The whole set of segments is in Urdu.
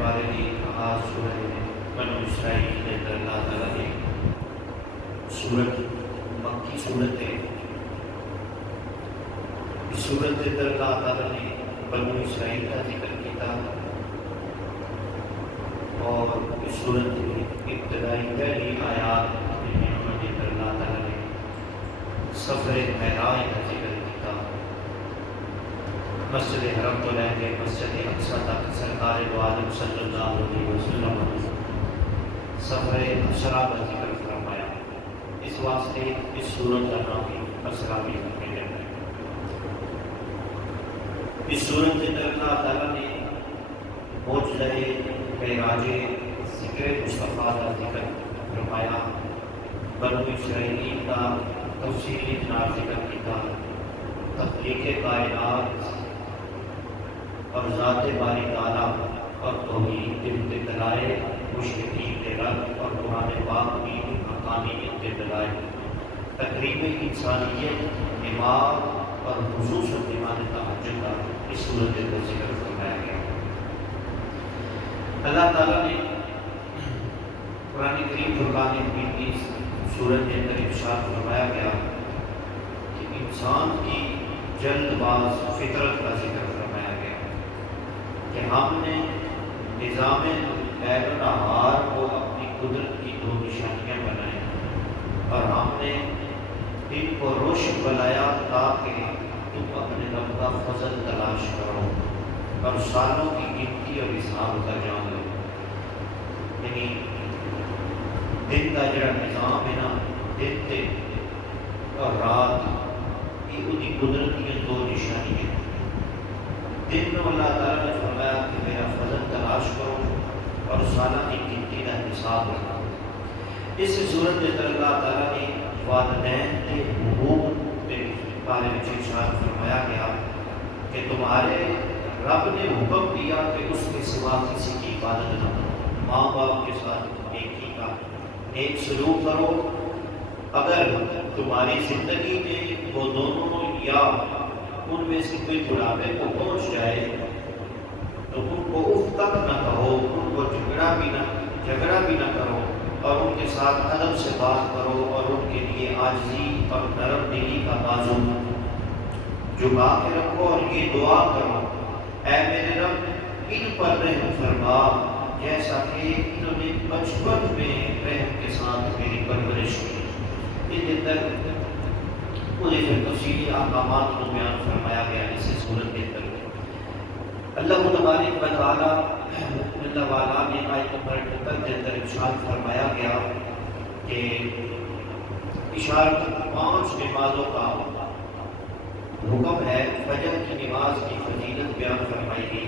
بارے کی آغاز سورہ بنو اسرائیل کے اندر اللہ تعالیٰ نے سورت مکی صورت ہے. اس صورت کے اندر اللہ تعالیٰ نے بنو اسرائیل کا ذکر کیا اور اس صورت کی ابتدائی پہلی آیات میں اللہ تعالیٰ نے سفر معراج کا ذکر کیا. مسجد حرم تو لے کے مسجد اقصی تک سرکار دو عالم صلی اللہ علیہ وسلم سفر اسرا کا ذکر فرمایا. اس واسطے اس سورت کا نام بھی اسرا بھی رکھا گیا ہے. اس سورت کے اندر اللہ تعالیٰ نے معجزہ معراج ذکر مصطفیٰ کا ذکر فرمایا. بنو اسرائیل کا تفصیلی ذکر کیا. تخلیق کائنات اور ذات باری تعالیٰ اور توحید کے دلائل مشرکین کے رد اور قرآن پاک کی حقانیت کے دلائل تقریب انسانیت دماغ اور خصوصاً نماز تہجد کا اس صورت کے اندر ذکر فرمایا گیا. اللہ تعالیٰ نے قرآن کریم فرقان حمید کی صورت کے اندر ارشاد فرمایا گیا کہ انسان کی جلد باز فطرت کا ذکر فرمایا گیا کہ ہم نے نظام لیل و نہار کو اپنی قدرت کی دو نشانیاں بنائیں اور ہم نے دن کو روشن بنایا تاکہ تم اپنے رب کا فضل تلاش کرو اور سالوں کی گنتی اور حساب کا جان لو. یعنی دن کا جڑا نظام ہے نا، دن تے اور رات یہ انہی قدرت کی دو نشانی ہیں. دن میں اللہ تعالیٰ نے فرمایا کہ میرا فضل تلاش کرو اور سالہ کی گنتی کا حساب رکھو. اس صورت میں اللہ تعالیٰ نے والدین کے حقوق کے بارے میں ارشاد فرمایا گیا کہ تمہارے رب نے حکم دیا کہ اس کے سوا کسی کی عبادت نہ کرو. ماں باپ کے ساتھ نیکی کا نیک سلوک کرو. اگر تمہاری زندگی میں وہ دونوں یا ان میں سے کوئی بڑھاپے کو پہنچ جائے تو ان کو اف تک نہ کہو، ان کو جھگڑا بھی نہ کرو اور ان کے ساتھ ادب سے بات کرو اور ان کے لیے عاجزی اور نرم دلی کا بازو جھکا کے رکھو اور یہ دعا کرو، اے میرے رب ان پر رحم فرما جیسا کہ انہوں نے بچپن میں رحم کے ساتھ میری پرورش کی. اس اندر مجھے پھر تفصیلی احکامات کو بیان فرمایا گیا. اس صورت کے اندر اللہ تبارک و تعالیٰ اللہ والا نے آیت نمبر 78 کے اندر ارشاد فرمایا گیا کہ اشارت 5 نمازوں کا حکم ہے. فجر کی نماز کی فضیلت بیان فرمائی گئی.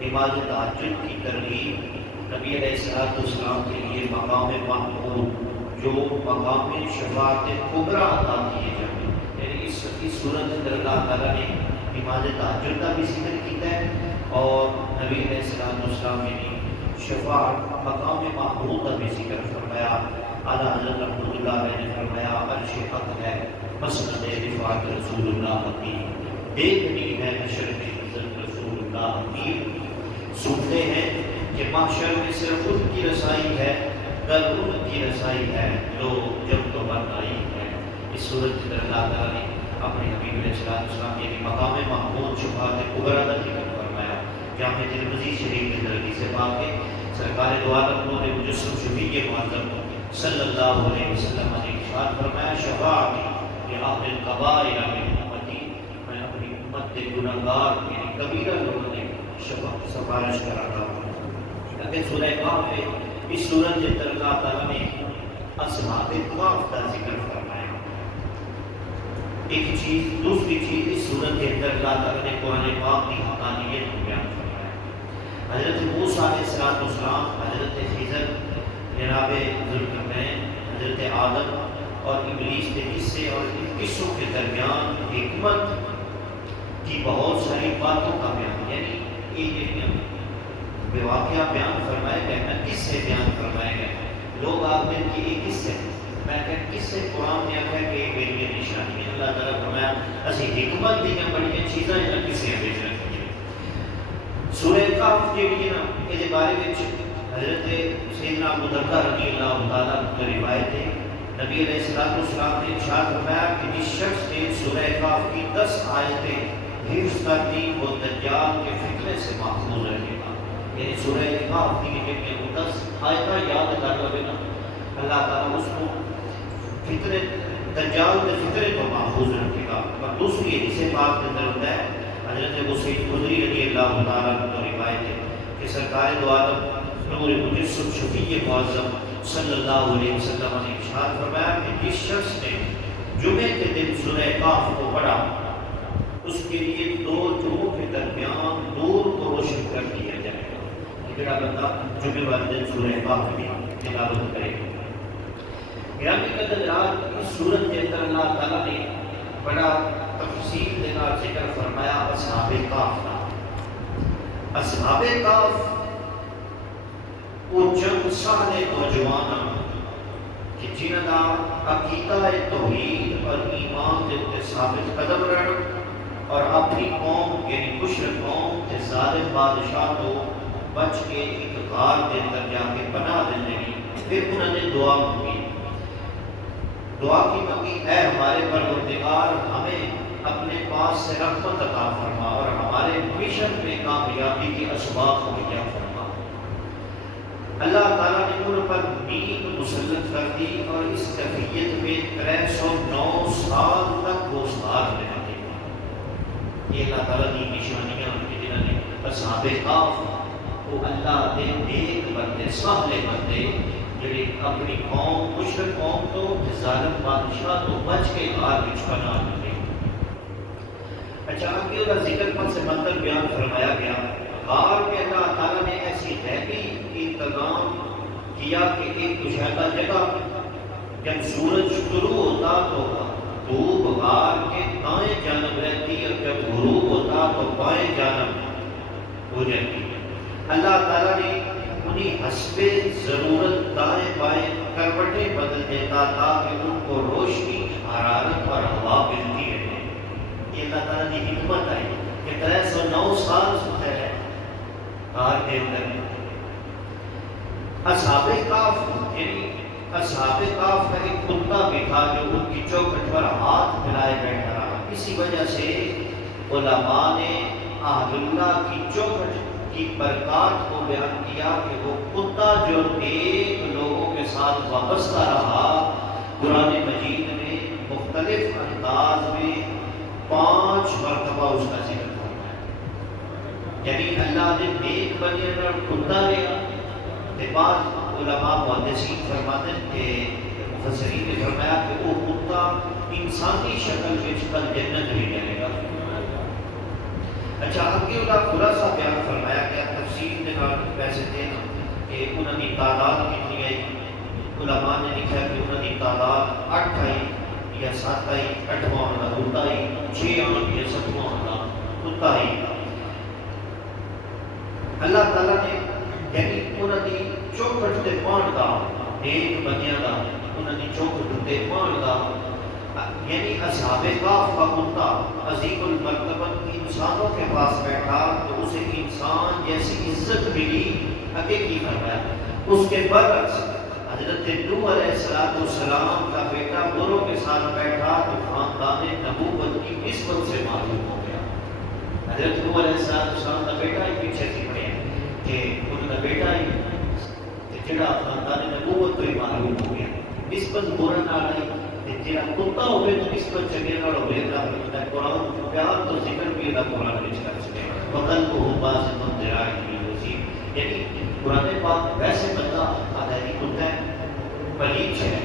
نماز تہجد کی ترغیب نبی علیہ السلام کے لیے مقام محمود جو مقام شفاعت کبریٰ عطا کیے جائیں. یعنی اس صورت کے اندر اللہ تعالیٰ نے نماز تہجد کا بھی ذکر کیا ہے اور نبی علیہ السلام نے شفاعت مقام محمود کا بھی ذکر فرمایا. اعلیٰ حضرت رحمۃ اللہ علیہ نے فرمایا عرش حق ہے مسند رفعت رسول اللہ کی، دیکھنی ہے حشر میں عزت رسول اللہ کی. سنتے ہیں کہ محشر میں صرف ان کی رسائی ہے، در ان کی رسائی ہے جو جب تو بنائی ہے. اس صورت کے اندر اللہ تعالیٰ نے اپنے حبیب علیہ السلام کے مقام محمود شفاعت کبریٰ کا ذکر فرمایا. جامع ترمذی شریف کے اندر حدیث پاک ہے سرکار دو عالم نور مجسم شفیع معظم صلی اللہ علیہ وسلم نے ارشاد فرمایا شفاعتی لأہل الکبائر من امتی، میں اپنی امت کے گنہگار یعنی کبیرہ لوگوں نے سفارش کراتا ہوں. لیکن سورہ کہف میں اس سورت کے اندر اللہ تعالیٰ نے اصحاب کہف کا ذکر فرمایا. ایک چیز دوسری چیز اس سورت کے اندر اللہ تعالیٰ نے قرآن پاک کی حقانیت کو بیان فرمایا. حضرت موسیٰ علیہ السلام، حضرت خضر، جناب ذوالقرنین، حضرت آدم اور ابلیس کے قصے اور ان قصوں کے درمیان حکمت کی بہت ساری باتوں کا بیان، یعنی یہ بے واقعہ بیان فرمائے گئے ہیں، قصے بیان فرمائے گئے. لوگ آپ دن کی ایک قصے میں کہ قصے قرآن نے آخر کہ میری نشانی ہے. اللہ تعالیٰ فرمایا اسی حکمت دی بڑی چیزیں ہیں قصے بیچ رہے ہیں. سورہ کاف جیڑی ہے نا یہ بارے میں حضرت سیدنا ابو دردہ رضی اللہ تعالیٰ کی روایت ہے، نبی علیہ السلام نے ارشاد فرمایا کہ جس شخص نے سورہ کاف کی 10 آیتیں حفظ کر دی وہ دجال کے فتنے سے محفوظ رہے گا. یعنی سورہ کاف کی جتنی وہ 10 آیتیں یاد کر لے نا، اللہ تعالیٰ اس کو فتنے دجال کے فتنے کو محفوظ رکھے گا. اور دوسری حدیث پاک کے اندر ہوتا ہے، حضرت ابو سعید خدری رضی اللہ تعالیٰ کی روایت ہے کہ سرکار دو عالم نور مجسم شفیع معظم صلی اللہ علیہ وسلم نے ارشاد فرمایا کہ جس شخص نے جمعے کے دن سورہ کاف کو پڑھا اس کے لیے 2 جمعوں کے درمیان نور کو روشن کر دیا جائے گا. جڑا بندہ جمعے والے دن سورہ کاف کی تلاوت کرے گا. گرامی قدرات اس سورت کے اندر اللہ تعالیٰ نے بڑا تفصیل دینا ذکر فرمایا اصحاب کاف کا. اصحاب کاف وہ چند سالے نوجوان کہ جنہاں دا عقیدہ توحید اور ایمان کے اوپر ثابت قدم رہن اور اپنی قوم یعنی مشرک قوم کے ظالم بادشاہ کو بچ کے ایک غار کے اندر جا کے پناہ دینے کی. پھر انہوں نے دعا مانگی، دعا کی مانگی اے ہمارے پروردگار ہمیں اپنے پاس سے رحمت عطا فرما اور ہمارے مشن میں کامیابی کے اسباب مہیا فرما. اللہ تعالیٰ نے ان پر نیند مسلط کر دی اور اس کیفیت میں 309 سال تک وہ ساتھ رہے. یہ اللہ تعالیٰ کی نشانیاں ہیں جنہوں نے اصحاب کاف وہ اللہ دے نیک بندے صالح بندے جڑے اپنی قوم مشرک قوم تو ظالم بادشاہ تو بچ کے غار وچ پناہ لے. اچھا آگے اس کا ذکر پر سے منتر بیان فرمایا گیا. غار میں اللہ تعالیٰ نے ایسی غیبی انتظام کیا کہ ایک کشادہ جگہ جب سورج شروع ہوتا تو دھوپ غار کے دائیں جانب رہتی اور جب غروب ہوتا تو بائیں جانب ہو جاتی. اللہ تعالیٰ نے انہیں حسب ضرورت دائیں بائیں کروٹیں بدل دیتا تاکہ ان کو روشنی حرارت اور ہوا ملتی رہے. یہ اللہ تعالیٰ کی حکمت ہے کہ 309 سال سے ہے غار کے اندر. اصحاب کاف یعنی اصحاب کاف کا ایک کتا بھی تھا جو ان کی چوکھٹ پر ہاتھ ملائے بیٹھا رہا. اسی وجہ سے علماء نے اہل اللہ کی چوکھٹ کی برکات کو بیان کیا کہ وہ کتا جو ایک لوگوں کے ساتھ وابستہ رہا قرآن مجید میں مختلف انداز میں 5 مرتبہ اس کا ذکر کرنا ہے. یعنی اللہ نے نیک بنے اور کتا لیا. بعض علماء محدثین فرماتے ہیں کہ مفسرین نے فرمایا کہ وہ کتا انسانی شکل میں کل جنت میں جائے گا. اچھا آگے اس کا خلاصہ بیان فرمایا گیا تفصیل کے نام پیسے تھے کہ انہوں کی تعداد کتنی آئی. علماء نے لکھا کہ انہوں کی تعداد 8 آئی یا 7 آئی. 8واں ہونا کتا آئی، 6 آئی یا 7واں ہونا کتا آئی. اللہ تعالیٰ نے یعنی انہوں کی چوکھٹ تے پان دا نیک بندیاں دا انہوں کی چوکھٹ تے پان دا یعنی اصحاب کاف کا کتا عظیم المرتبت انسانوں کے پاس بیٹھا تو اسے انسان جیسی عزت ملی. آگے کی فرمایا اس کے برعکس حضرت نوح علیہ السلام کا بیٹا گوروں کے ساتھ بیٹھا تو خاندان نبوت کی نسبت سے معلوم ہو گیا. حضرت نوح علیہ السلام کا بیٹا ہی پیچھے سے پڑے کہ ان کا بیٹا ہی جڑا خاندان نبوت تو ہی معلوم ہو گیا. نسبت بورن نہ آئی جڑا کتا ہوئے تو نسبت چنگے نال ہوئے. اللہ فرماتا ہے قرآن پیار تو ذکر بھی اللہ قرآن میں کر سکے وقل کو باز من ذراع کی وسیع. یعنی قرآن پاک ویسے بندہ آتا ہے کتا ہے پلیت ہے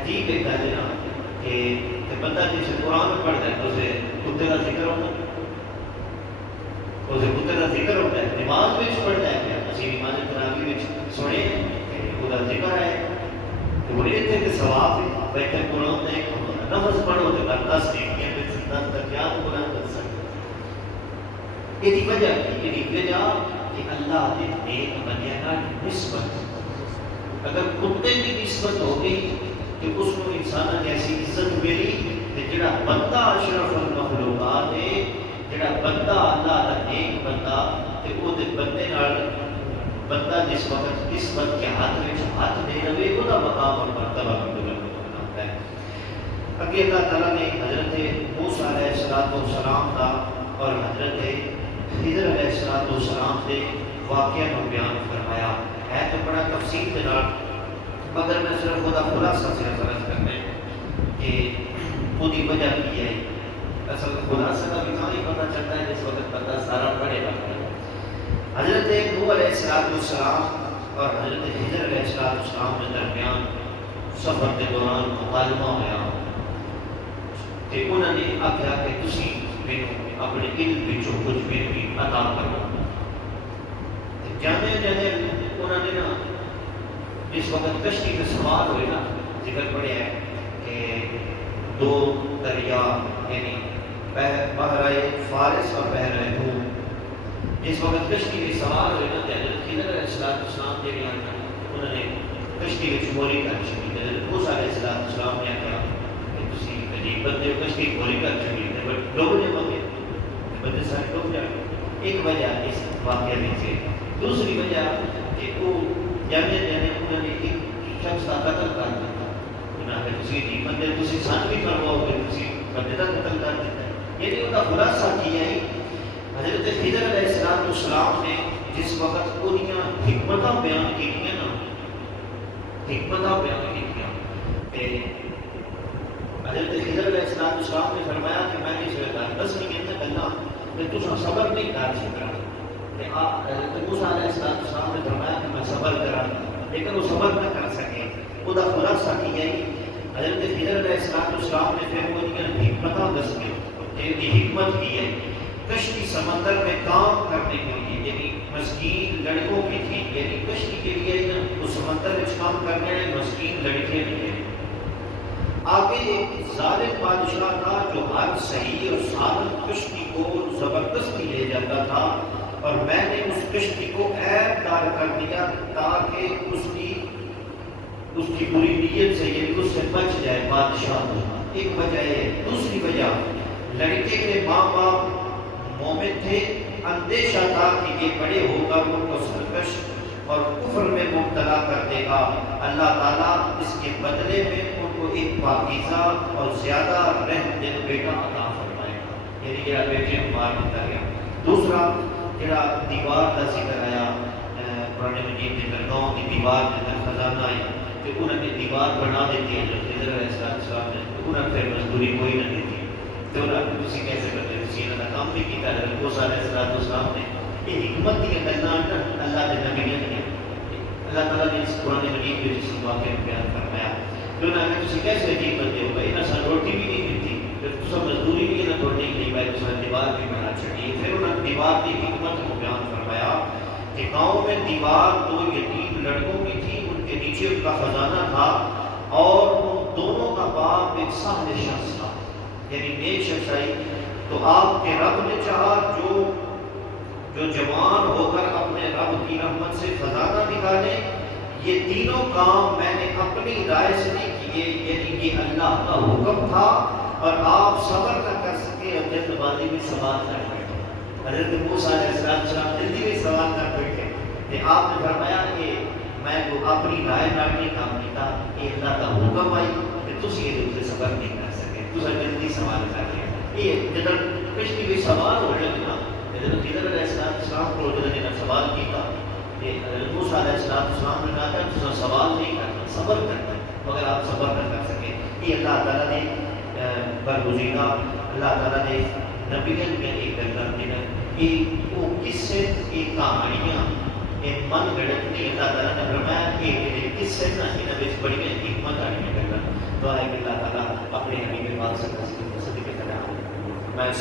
عجیب ایک گل ہے نا کہ بندہ جسے قرآن پڑھتا ہے تو اسے کتے کا ذکر ہوتا ہے اسے کتے کا ذکر ہوتا ہے. نماز میں پڑھتا ہے کیا اسی نماز تراویح میں سنے کہ وہ ذکر ہے تو بڑے تھے کہ ثواب ہے بیٹھے قرآن نے نفس پڑھو تو کر 10 نیکیاں میں 10 درجات قرآن کر سکتے. یہ وجہ کی یہ وجہ کہ اللہ نے نیک بندیاں کا نسبت اگر کتے کی نسبت ہو گئی کہ اس کو انسان جیسی عزت ملی کہ جڑا بندہ اشرف المخلوقات ہے جڑا بندہ اللہ کا نیک بندہ تے او دے بندے بندہ جس وقت قسمت کے ہاتھ دے رہے وہ مقام اور مرتبہ بھی بلند بناتا ہے۔ اگے اللہ تعالیٰ نے حضرت موسیٰ علیہ السلام کا اور حضرت خضر علیہ السلام کے واقعہ کو بیان فرمایا ہے تو بڑا تفصیل کے نام، مگر میں صرف خلاصہ سے عرض کرنے کہ خودی وجہ کی ہے۔ اصل خلاصہ کا بھی کہاں پتہ چلتا ہے جس وقت بندہ سارا پڑھے گا۔ حضرت نوح علیہ السلام اور حضرت خضر علیہ السلام کے درمیان سفر کے دوران مکالمہ ہوا کہ انہوں نے آخیا کہ تسی مینوں اپنے علم وچوں کچھ بھی عطا کرو۔ جانے انہوں نے نا اس وقت کشتی میں سوار ہوئے نا، ذکر پڑھیا ہے کہ دو دریا یعنی بحر فارس اور بحر روم، جس وقت کشتی میں سوار ہوئے نا حضرت خضر علیہ السلام کے انہوں نے کشتی میں چوری کر چکی۔ حضرت موسیٰ علیہ السلام نے کہا کہ تسی عجیب بندے ہو، کشتی چوری کر چکی ہے بٹ ڈوب نے مانگے بندے سارے ڈوب جائے۔ ایک وجہ اس واقعہ میں سے، دوسری وجہ کہ وہ جانے انہوں نے ایک شخص کا قتل کر دیا۔ انہوں نے تسی عجیب بندے تسی سچ بھی کرواؤ گے، تسی بندے کا قتل کر دیتا ہے۔ یعنی ان کا خلاصہ کیا ہے حضرت خضر علیہ السلام نے جس وقت انہیاں حکمتاں بیان کی نا، حکمتاں بیان کی حضرت خضر علیہ السلام نے فرمایا کہ میں اس وقت بس نہیں کہتا کرنا کہ تم صبر نہیں کر سکتا۔ حضرت موسیٰ علیہ السلام نے فرمایا کہ میں صبر کرا، لیکن وہ صبر نہ کر سکے۔ وہ خلاصہ کیا ہے حضرت خضر علیہ السلام نے پھر وہ حکمتاں دس کے حکمت کی ہے کشتی سمندر میں کام کرنے کے لیے، یعنی مسکین لڑکوں کی تھی، یعنی کشتی کے لیے وہ سمندر میں کام کرنے ہیں مسکین لڑکے نہیں ہیں۔ آگے ایک ظالم بادشاہ تھا جو ہر صحیح اور سالم کشتی کو زبردستی لے جاتا تھا، اور میں نے اس کشتی کو عیب دار کر دیا تاکہ اس کی بری نیت سے یہ اس سے بچ جائے بادشاہ۔ ایک وجہ ہے۔ دوسری وجہ لڑکے کے ماں باپ مومن تھے، اندیشہ تھا کہ یہ بڑے ہو کر ان کو سرکش اور کفر میں مبتلا کر دے گا، اللہ تعالیٰ اس کے بدلے میں ان کو ایک پاکیزہ اور زیادہ رحم دل بیٹا عطا فرمائے گا، یعنی یہ بیٹے مار دیتا گیا۔ دوسرا جڑا دیوار کا ذکر آیا قرآن مجید کے اندر، گاؤں کی دیوار کے اندر خزانہ آئی کہ انہوں نے دیوار بنا دیتی ہے، جو خضر علیہ السلام نے انہوں نے پھر مزدوری کوئی نہ دیتی تو انہوں نے کسی کیسے کرتے کسی انہوں نے کام بھی کیتا ہے۔ موسیٰ علیہ السلام نے یہ حکمت کی گلاں اللہ کے نبی نے اللہ تعالیٰ نے اس قرآن مجید میں جس واقعے میں بیان فرمایا کہ انہوں نے کسی کیسے عجیب بندے ہو گئے، انہوں نے روٹی بھی نہیں ملتی، پھر تو مزدوری بھی نہ توڑنے کے لیے تو دیوار بھی بنا چڑھی۔ پھر انہوں نے دیوار کی حکمت کو بیان فرمایا کہ گاؤں میں دیوار دو یتیم لڑکوں کی تھی، ان کے نیچے ان کا خزانہ تھا، اور ان دونوں کا باپ ایک صالح شخص تھا، یعنی نیک شخص آئی۔ تو آپ کے رب نے چاہا جو جوان ہو کر اپنے رب کی رحمت سے خزانہ نکالے، یہ تینوں کام میں نے اپنی رائے سے نہیں کیے، یعنی یہ اللہ کا حکم تھا، اور آپ صبر نہ کر سکے اور جلد بازی میں سوال کر بیٹھے۔ حضرت موسیٰ علیہ السلام جلدی میں سوال کر بیٹھے کہ آپ نے فرمایا کہ میں وہ اپنی رائے لانے کام کیتا، یہ اللہ کا حکم آئی کہ تسی یہ دوسرے صبر نہیں کر سکے، تسا جلدی سوال کر لیا۔ یہ جدر کشتی بھی سوال ہو رہے نا، حضرت خضر علیہ السلام کو جنہوں نے سوال کیا کہ حضرت موسیٰ علیہ السلام نے کہا کہ تسا سوال نہیں کرنا، صبر کرنا، مگر آپ صبر نہ کر سکے۔ یہ اللہ تعالیٰ نے برگزیدہ اللہ تعالیٰ نے نبیوں میں ایک گلہ دینا، یہ وہ قصے ایک کہانیاں ایک من گڑت نہیں، اللہ تعالیٰ نے فرمایا کہ قصے نہ انہاں وچ بڑی حکمت آئی گلاں۔ دعا ہے کہ اللہ تعالیٰ اپنے حبیب پاک صلی اللہ علیہ وسلم کے صدقے میں